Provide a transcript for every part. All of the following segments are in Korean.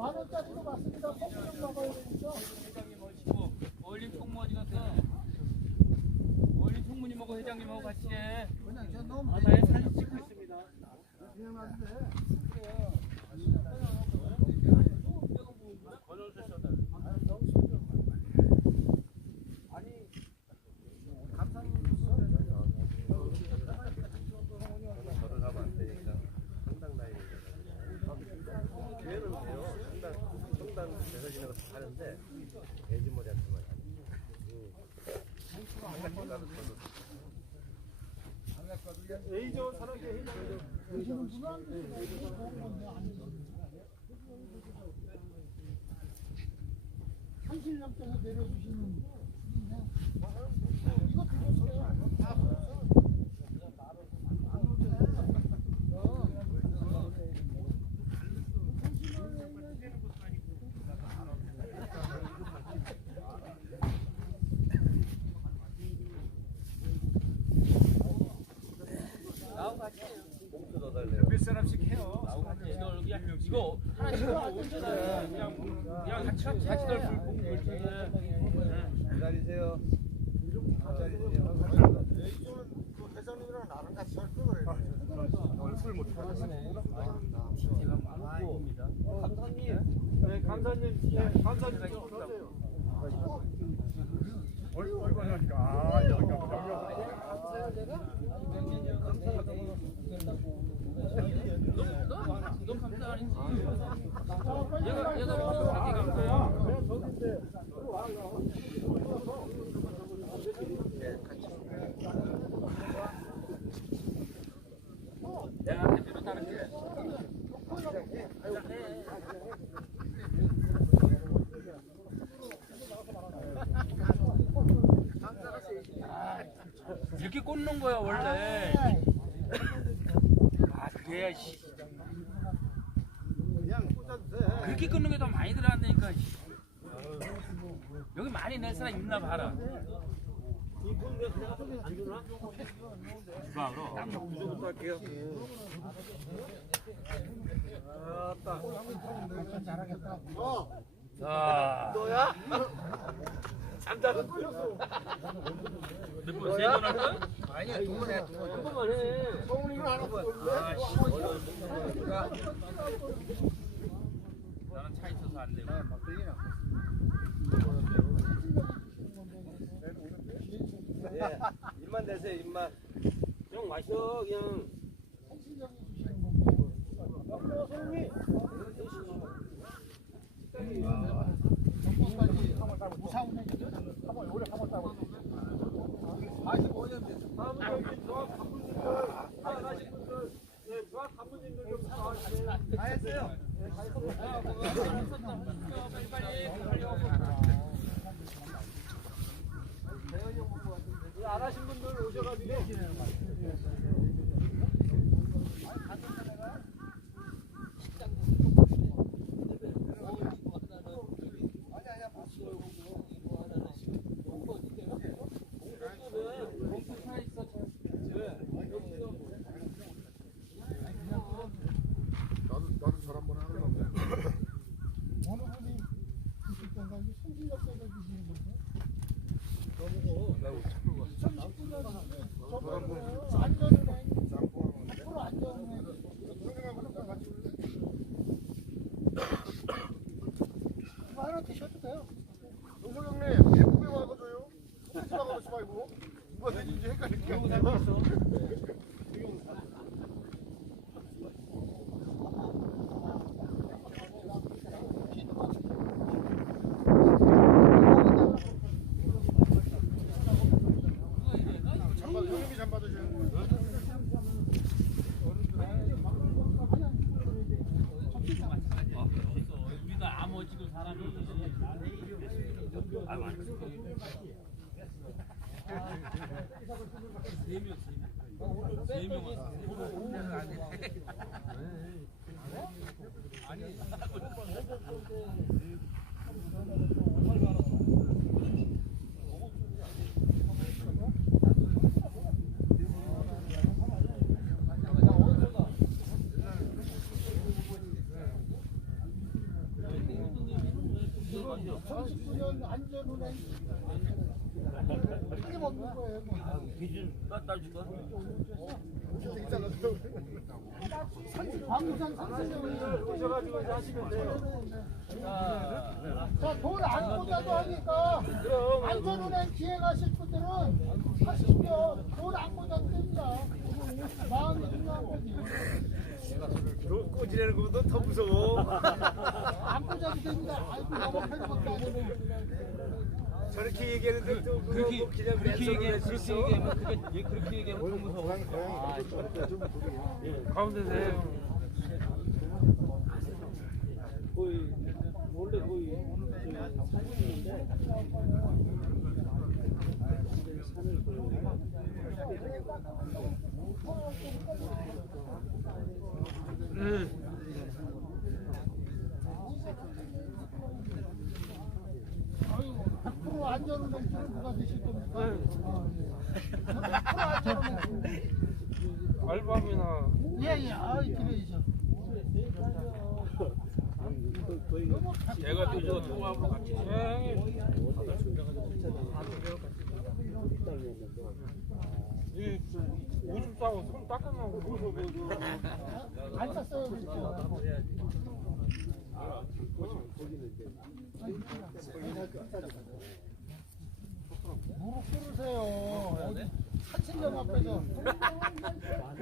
만 원짜리도 맞습니다. 꼭 먹어야 되니까. 회장님 오시고 올림 총무 어디 갔어? 올림 총무님하고 회장님하고 같이 해. 그냥 저 너무 바다에 사진 찍고 있습니다. 그냥 안 돼. 저를 하면 안 되니까 성당 나이를 교회는 돼요. 성당 성당 대사 지나가서 하는데 돼지머리한테만 안 돼. 한가지 가서 A조 산업계 회장님. 한신령께서 내려주시는 이거 들었어요. 다 들었어. 안 오죠. 봉투 넣어달래요. 몇 사람씩 해요. 이거 하나씩 하고 그냥 그냥 같이 같이 같이 널 공부 기다리세요. 기다리세요. 회장님이랑 나랑 같이 할 거예요. 감사님. 네, 감사님, 예, 감사님 좀 오세요. 너 감사 아니지? 얘가 얘가 무슨 자기 감사야? 내가 대표로 따를게. 이렇게 꽂는 거야 원래. 아 그래야 씨. 그렇게 끊는 게 더 많이 들어간다니까. 씨. 여기 많이 낼 사람 있나 봐라. 봐 그럼. 무조건 할게요. 잘하겠다. 자. 너야? 몇번 세 번 할 거야? 아니야 두번 해. 한 번만 해. 성훈이는 안 왔어. 안 되고. 예. 입만 대세요 입만. 형 마셔 그냥. 다 했어요. 안 하신 분들 오셔가지고. 나도 나도 절 한번 하는 건데. 어느 분이 주실 건가? 이게 손질력에서 주시는 건데? 안전은 해. 앞으로 안전은 해. 이거 하나 드셔도 돼요. 용석형님 예쁘게 막아줘요. 콕 막아놓지 말고 누가 되는지 헷갈릴게. 잠바 형님이 잠 받으시는 거예요? 우리도 암호 지고 사람이. 아 많이. 세 명, 세 명. 세 명. 39년 안전운행 틀림없는 거예요. 뭐. 기준 따줄까? 광산 선생님이 오셔가지고 이제 하시면 돼요. 자, 돈안 꽂아도 하니까 안전운행 기행하실 분들은 하십시오. 돈안 꽂아도 됩니다. 마음이 중요한 거지. 꼬지라는 것보다 더 무서워. 안 꽂아도 됩니다. 아이고, 너무 편것도 아니고. 저렇게 얘기하는데 또 그거 그렇게 뭐 그냥 그렇게 맨손으로 얘기해 할수 그렇게? 얘기하면 그게 얘 그렇게 얘기하면 더 무서워. 아, 가운데서 해요. 거의 원래 거의 산인데 아이고, 100% 안전운행 누가 되실 겁니까? 아, 예. 100% 안전운행. 알밤이나 예, 예, 아이, 그래야죠. 제가 뒤져 통화하고 같이 해. 이 오줌 싸고 손 닦아놓고 안 쌌어요, 그렇죠? 무릎 꿇으세요. 어디 사칠령 앞에서. 아,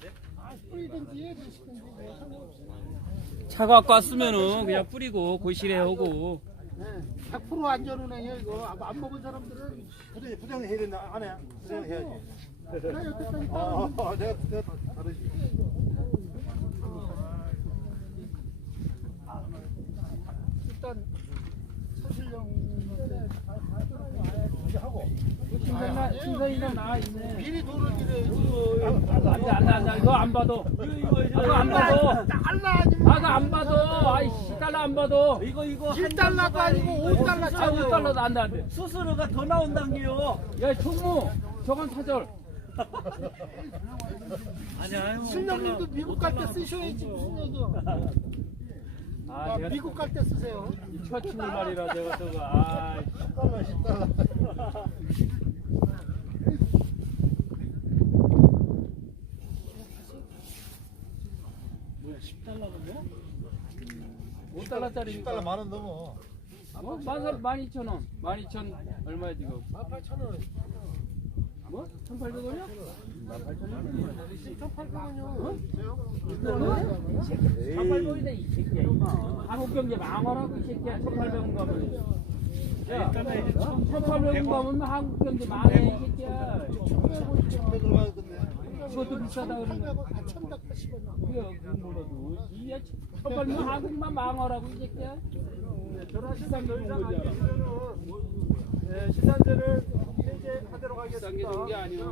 뿌 리든지 드시든지 뭐 상관없어요. 차 갖고 왔으면은 그냥 뿌리고 고시래 하고 네, 100% 안전운행이에요 이거 안- 안 먹은 사람들은 부장 부장 해야 된다 안 해? 부장 해야지. 나 여태까지 아, 따로 아, 내가 내가 다르지. 일단 사실령한테 하고 신선이나 신선이나 나 있네. 미리 돈을 드려야지. 안돼 안돼 안돼 이거 안 봐도 이거 안 봐도 달러 아니면 아가 안 봐도 아이 씨 달러 안 봐도 이거 이거 1달러도 아니고 5달러 아 차고 5달러도 안돼. 안돼 수수료가 더 나온다는게요. 야 총무 저건 사절. 아니야. 신령님도 미국 갈 때 쓰셔야지 무슨 얘기야? 아 아, 제가 미국 갈 때 쓰세요. 처치는 말이라 제가 저거. 아 10달러 10달러. 뭐야 10달러인데? 5달러짜리 10달러 만 원 넘어. 뭐 만삼 만 이천 원, 만 이천 얼마야 지금? 만 팔천 원. 뭐? 천팔백 원이야? 만 팔천 원. 천팔백 원이요. 천팔백 원이다 이 새끼야. 한국 경제 망하라고 이 새끼야. 천팔백 원 가면. 야, 천팔백 원 가면 한국 경제 망해 이 새끼야. 100 얼마 건데. 그것도 비싸다 그러는 거. 1100원 아 1180원 그래, 그건 몰라도 천팔백 원 한국만 망하라고 이 새끼야. 저런 시장 좋은 거지. 네, 시산제를 게 아니야.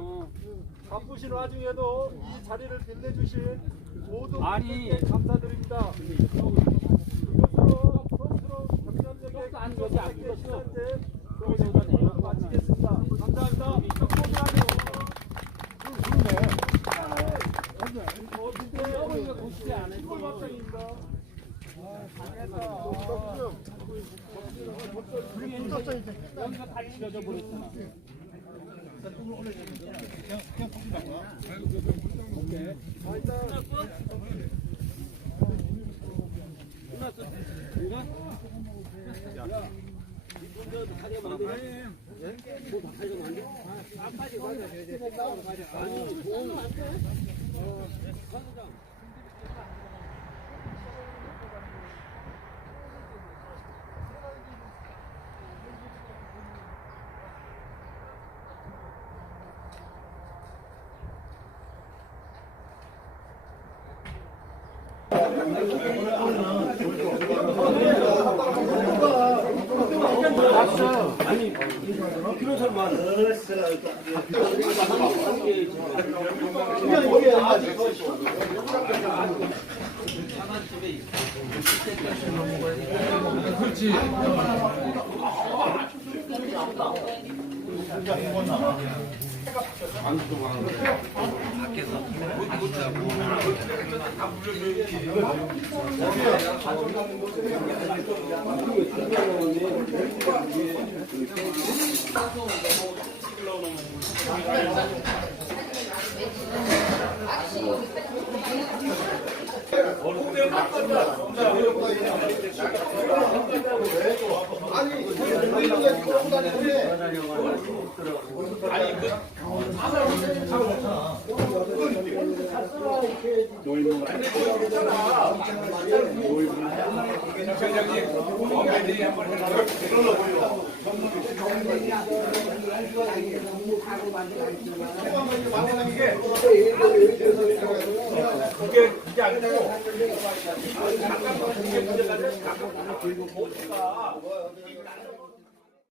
바쁘신 와중에도 이 자리를 빛내주신 모든. 분들께 감사드립니다. 이것으로 서울스러운 경남역의 쪽도 안 좋지, 안 시산제 마치겠습니다. 감사합니다. 아니, 뭐, 아니, 봤어. 아니, 그런 사람만. 그냥 이게 아직 그렇지. 금 하고 다니는데 그게 그게 아니고 잠깐만 문제가 돼. 잠깐만.